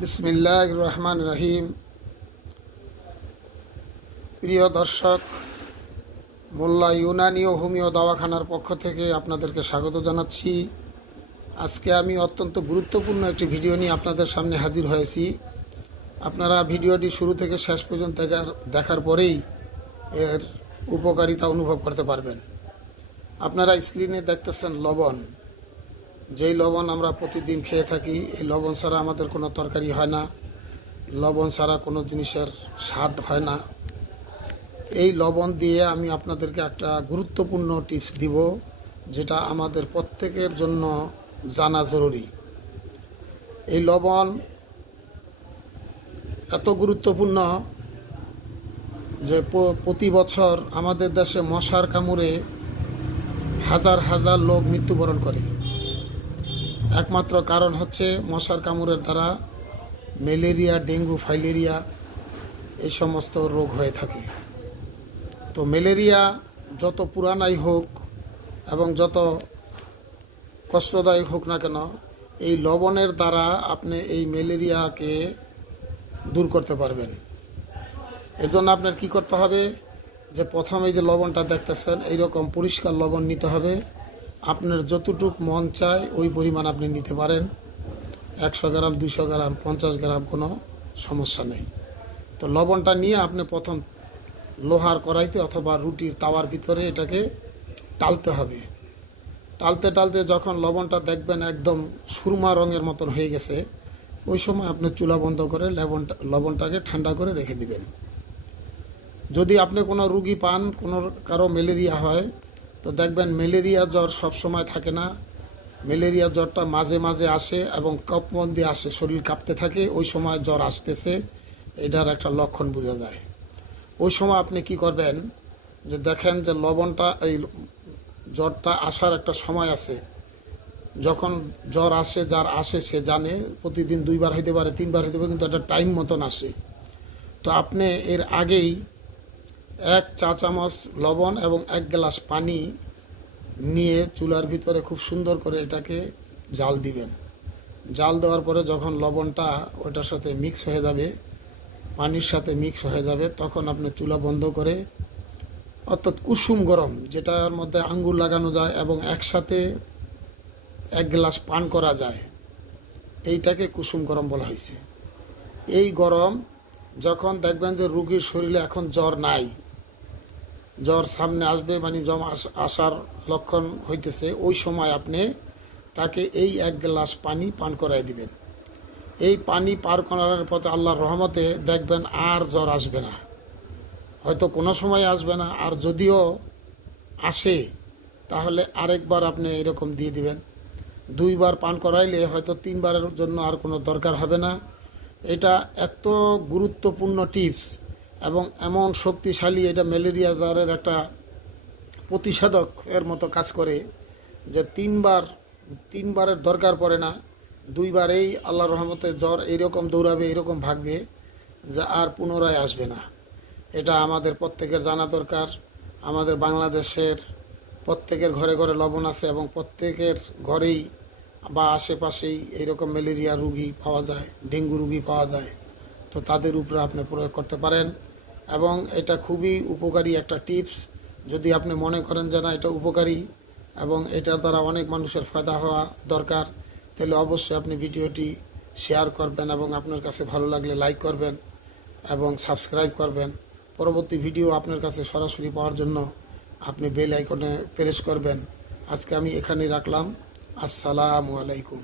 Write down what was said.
বিসমিল্লাহির রহমানির রহিম। প্রিয় দর্শক, মোল্লা ইউনানি ও হোমিও দাওয়াখানার পক্ষ থেকে আপনাদেরকে স্বাগত জানাচ্ছি। আজকে আমি অত্যন্ত গুরুত্বপূর্ণ একটি ভিডিও নিয়ে আপনাদের সামনে হাজির হয়েছি। আপনারা ভিডিওটি শুরু থেকে শেষ পর্যন্ত দেখার পরেই এর উপকারিতা অনুভব করতে পারবেন। আপনারা স্ক্রিনে দেখতেছেন লবণ। যেই লবণ আমরা প্রতিদিন খেয়ে থাকি, এই লবণ ছাড়া আমাদের কোনো তরকারি হয় না, লবণ ছাড়া কোনো জিনিসের স্বাদ হয় না। এই লবণ দিয়ে আমি আপনাদেরকে একটা গুরুত্বপূর্ণ টিপস দিব, যেটা আমাদের প্রত্যেকের জন্য জানা জরুরি। এই লবণ এত গুরুত্বপূর্ণ যে প্রতি বছর আমাদের দেশে মশার কামড়ে হাজার হাজার লোক মৃত্যুবরণ করে। একমাত্র কারণ হচ্ছে মশার কামড়ের দ্বারা ম্যালেরিয়া, ডেঙ্গু, ফাইলেরিয়া এই সমস্ত রোগ হয়ে থাকে। তো ম্যালেরিয়া যত পুরানাই হোক এবং যত কষ্টদায়ক হোক না কেন, এই লবণের দ্বারা আপনি এই ম্যালেরিয়াকে দূর করতে পারবেন। এর জন্য আপনার কি করতে হবে, যে প্রথমে যে লবণটা দেখতেছেন এইরকম পরিষ্কার লবণ নিতে হবে। আপনার যতটুক মন চায় ওই পরিমাণ আপনি নিতে পারেন। 100 গ্রাম, 200 গ্রাম, 50 গ্রাম, কোনো সমস্যা নেই। তো লবণটা নিয়ে আপনি প্রথম লোহার কড়াইতে অথবা রুটির তাওয়ার ভিতরে এটাকে টালতে হবে। টালতে টালতে যখন লবণটা দেখবেন একদম সুরমা রঙের মতন হয়ে গেছে, ওই সময় আপনি চুলা বন্ধ করে লবণটাকে ঠান্ডা করে রেখে দিবেন। যদি আপনি কোনো রুগী পান, কারো ম্যালেরিয়া হয়, তো দেখবেন ম্যালেরিয়া জ্বর সব সময় থাকে না। ম্যালেরিয়া জ্বরটা মাঝে মাঝে আসে এবং কফবন্দি আসে, শরীর কাঁপতে থাকে। ওই সময় জ্বর আসতেছে, এটার একটা লক্ষণ বোঝা যায়। ওই সময় আপনি কি করবেন, যে দেখেন যে লবণটা, এই জ্বরটা আসার একটা সময় আছে। যখন জ্বর আসে, যার আসে সে জানে, প্রতিদিন 2 বার হইতে পারে, 3 বার হইতে পারে, কিন্তু একটা টাইম মতন আসে। তো আপনি এর আগেই 1 চা চামচ লবণ এবং 1 গ্লাস পানি নিয়ে চুলার ভিতরে খুব সুন্দর করে এটাকে জাল দিবেন। জাল দেওয়ার পরে যখন লবণটা ওটার সাথে মিক্স হয়ে যাবে, পানির সাথে মিক্স হয়ে যাবে, তখন আপনি চুলা বন্ধ করে, অর্থাৎ কুসুম গরম, যেটার মধ্যে আঙ্গুর লাগানো যায় এবং একসাথে 1 গ্লাস পান করা যায়, এইটাকে কুসুম গরম বলা হয়েছে। এই গরম যখন দেখবেন যে রুগীর শরীরে এখন জ্বর নাই, জ্বর সামনে আসবে, মানে জমা আসার লক্ষণ হইতেছে, ওই সময় আপনি তাকে এই 1 গ্লাস পানি পান করাই দিবেন। এই পানি পার করার পথে আল্লাহর রহমতে দেখবেন আর জ্বর আসবে না। হয়তো কোনো সময় আসবে না, আর যদিও আসে তাহলে আরেকবার আপনি এরকম দিয়ে দিবেন। 2 বার পান করাইলে হয়তো 3 বারের জন্য আর কোনো দরকার হবে না। এটা এত গুরুত্বপূর্ণ টিপস এবং এমন শক্তিশালী, এটা ম্যালেরিয়া জ্বরের একটা প্রতিষেধক এর মতো কাজ করে, যে 3 বারের দরকার পড়ে না। 2 বারেই আল্লাহর রহমতে জ্বর এইরকম দৌড়াবে, এরকম ভাগবে যে আর পুনরায় আসবে না। এটা আমাদের প্রত্যেকের জানা দরকার। আমাদের বাংলাদেশের প্রত্যেকের ঘরে ঘরে লবণ আছে এবং প্রত্যেকের ঘরেই বা আশেপাশেই এইরকম ম্যালেরিয়া রুগী পাওয়া যায়, ডেঙ্গু রুগী পাওয়া যায়। তো তাদের উপরে আপনি প্রয়োগ করতে পারেন এবং এটা খুবই উপকারী একটা টিপস। যদি আপনি মনে করেন যে না, এটা উপকারী এবং এটার দ্বারা অনেক মানুষের ফায়দা হওয়া দরকার, তাহলে অবশ্যই আপনি ভিডিওটি শেয়ার করবেন এবং আপনার কাছে ভালো লাগলে লাইক করবেন এবং সাবস্ক্রাইব করবেন। পরবর্তী ভিডিও আপনার কাছে সরাসরি পাওয়ার জন্য আপনি বেল আইকনে প্রেস করবেন। আজকে আমি এখানেই রাখলাম। আসসালামু আলাইকুম।